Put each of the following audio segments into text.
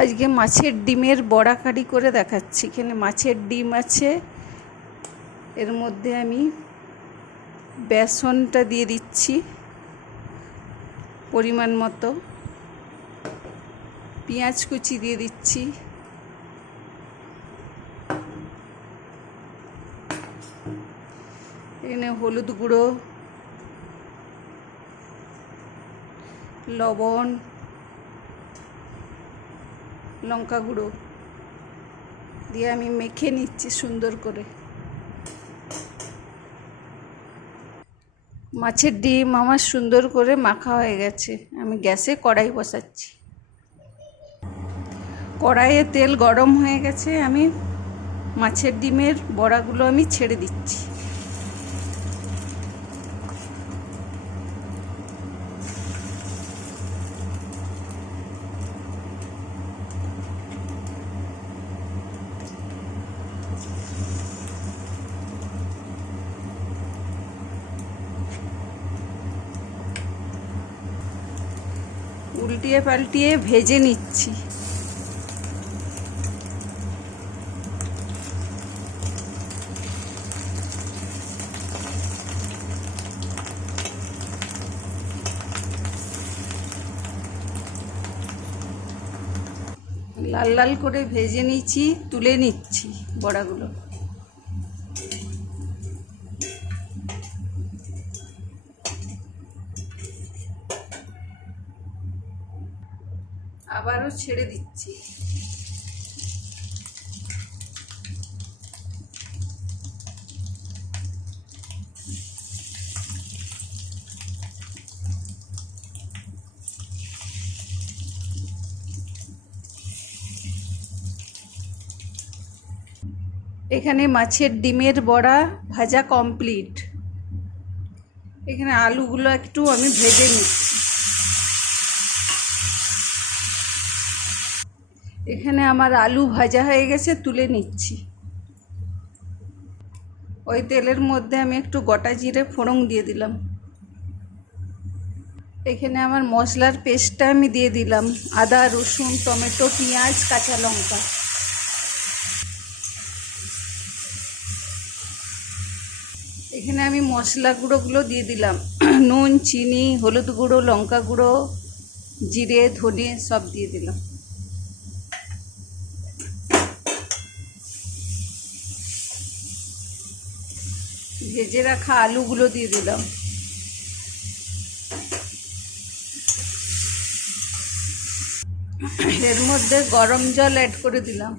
আজকে মাছের ডিমের বড়া কারি করে দেখাচ্ছি। এখানে মাছের ডিম আছে। এর মধ্যে আমি বেসনটা দিয়ে দিচ্ছি পরিমাণ মতো। পেঁয়াজ কুচি দিয়ে দিচ্ছি। এখানে হলুদ গুঁড়ো, লবণ লঙ্কা গুঁড়ো দিয়ে আমি মেখে নিচ্ছি সুন্দর করে। মাছের ডিম আমার সুন্দর করে মাখা হয়ে গেছে। আমি গ্যাসে কড়াই বসাচ্ছি। কড়াইয়ে তেল গরম হয়ে গেছে, আমি মাছের ডিমের বড়াগুলো আমি ছেড়ে দিচ্ছি। উল্টিয়ে পাল্টিয়ে ভেজে নিচ্ছি। লাল লাল করে ভেজে নিচ্ছি তুলে নিচ্ছি বড়াগুলো। আবারও ছেড়ে দিচ্ছি। এখানে মাছের ডিমের বড়া ভাজা কমপ্লিট। এখানে আলুগুলো একটু আমি ভেজে নিচ্ছি। এখানে আমার আলু ভাজা হয়ে গেছে, তুলে নিচ্ছি। ওই তেলের মধ্যে আমি একটু গোটা জিরে ফোড়ন দিয়ে দিলাম। এখানে আমার মশলার পেস্টটা আমি দিয়ে দিলাম। আদা, রসুন, টমেটো, পেঁয়াজ, কাঁচা লঙ্কা। এখানে আমি মশলা গুঁড়োগুলো দিয়ে দিলাম। নুন, চিনি, হলুদ গুঁড়ো, লঙ্কা গুঁড়ো, জিরে, ধনে সব দিয়ে দিলাম। ভেজে রাখা আলুগুলো দিয়ে দিলাম। এর মধ্যে গরম জল অ্যাড করে দিলাম।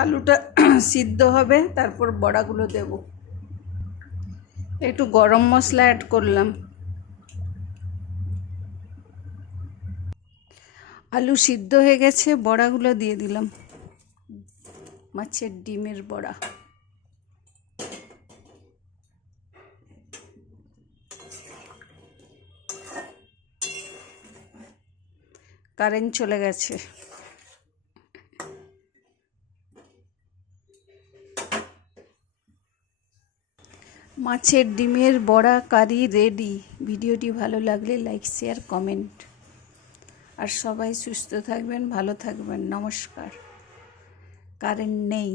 আলুটা সিদ্ধ হবে, তারপর বড়াগুলো দেব। একটু গরম মশলা অ্যাড করলাম। আলু সিদ্ধ হয়ে গেছে, বড়াগুলো দিয়ে দিলাম। মাছের ডিমের বড়া। কারেন্ট চলে গেছে। মাছের ডিমের বড়া কারি রেডি। ভিডিওটি ভালো লাগলে লাইক, শেয়ার, কমেন্ট। আর সবাই সুস্থ থাকবেন, ভালো থাকবেন। নমস্কার। কারেন্ট নেই